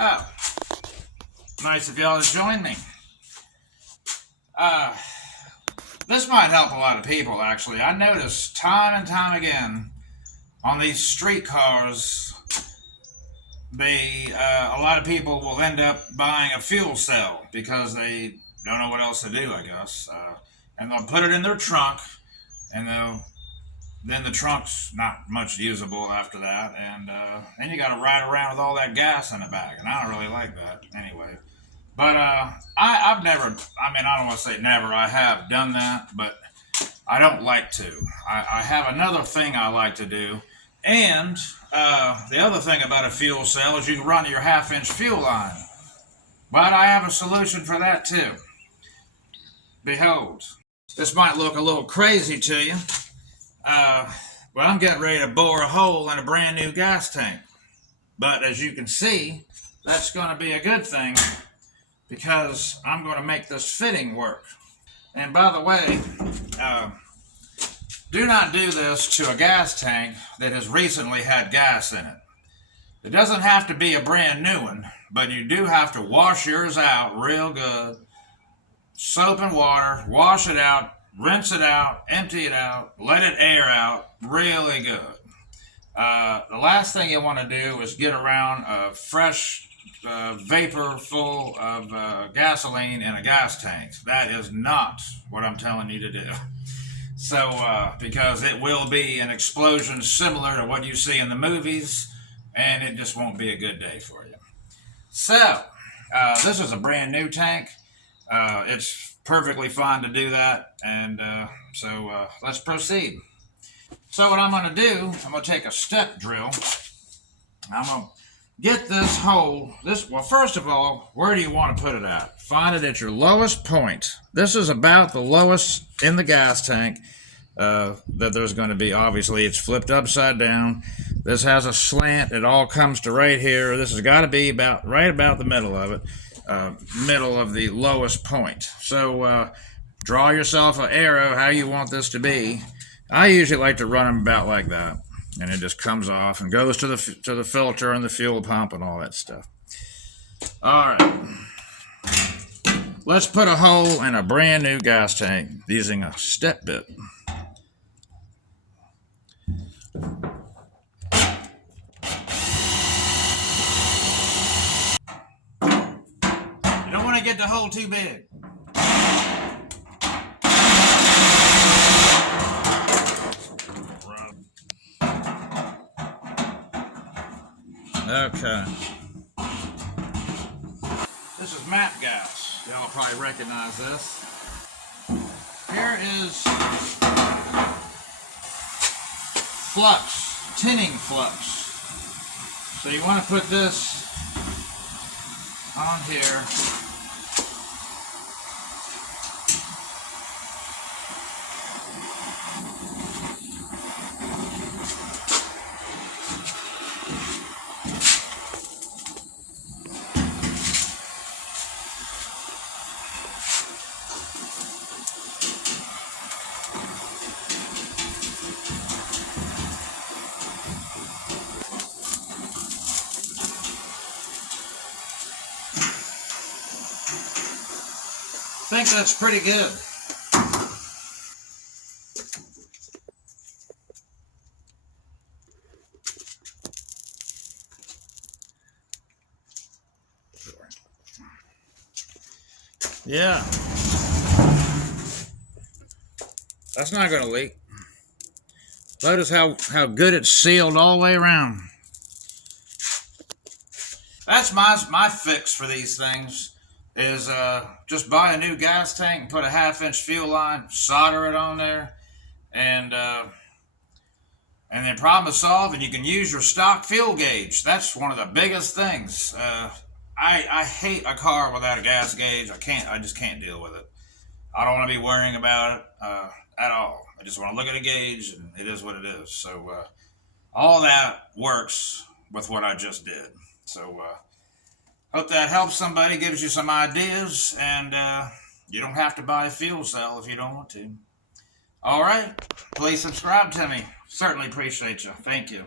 Oh, nice of y'all to join me. Uh, this might help a lot of people, actually. I notice time and time again on these streetcars, a lot of people will end up buying a fuel cell because they don't know what else to do, I guess. And they'll put it in their trunk, and then the trunk's not much usable after that, and then you got to ride around with all that gas in the back, and I don't really like that anyway. But I've never, I don't want to say never, I have done that, but I don't like to. I have another thing I like to do, and the other thing about a fuel cell is you can run your half-inch fuel line. But I have a solution for that too. Behold. This might look a little crazy to you, but I'm getting ready to bore a hole in a brand new gas tank. But as you can see, that's going to be a good thing because I'm going to make this fitting work. And by the way, do not do this to a gas tank that has recently had gas in it. It doesn't have to be a brand new one, but you do have to wash yours out real good. Soap and water, wash it out, rinse it out, empty it out, let it air out really good. The last thing you want to do is get around a fresh vapor full of gasoline in a gas tank. That is not what I'm telling you to do. So, because it will be an explosion similar to what you see in the movies, and it just won't be a good day for you. So, this is a brand new tank. It's perfectly fine to do that, and so let's proceed. So what I'm going to do, I'm going to take a step drill. I'm going to get this hole. Well, first of all, where do you want to put it at? Find it at your lowest point. This is about the lowest in the gas tank that there's going to be. Obviously, it's flipped upside down. This has a slant. It all comes to right here. This has got to be right about the middle of it. Middle of the lowest point. So draw yourself an arrow how you want this to be. I usually like to run them about like that, and it just comes off and goes to the filter and the fuel pump and all that stuff. All right, let's put a hole in a brand new gas tank using a step bit. You don't want to get the hole too big. Okay. This is map gas. Y'all probably recognize this. Here is flux, tinning flux. So you want to put this on here. I think that's pretty good. Yeah. That's not going to leak. Notice how good it's sealed all the way around. That's my fix for these things. Is just buy a new gas tank and put a half-inch fuel line, solder it on there, and the problem is solved, and you can use your stock fuel gauge. That's one of the biggest things. I hate a car without a gas gauge. I just can't deal with it. I don't want to be worrying about it at all. I just want to look at a gauge, and it is what it is. So all that works with what I just did. So hope that helps somebody, gives you some ideas, and you don't have to buy a fuel cell if you don't want to. All right, please subscribe to me. Certainly appreciate you. Thank you.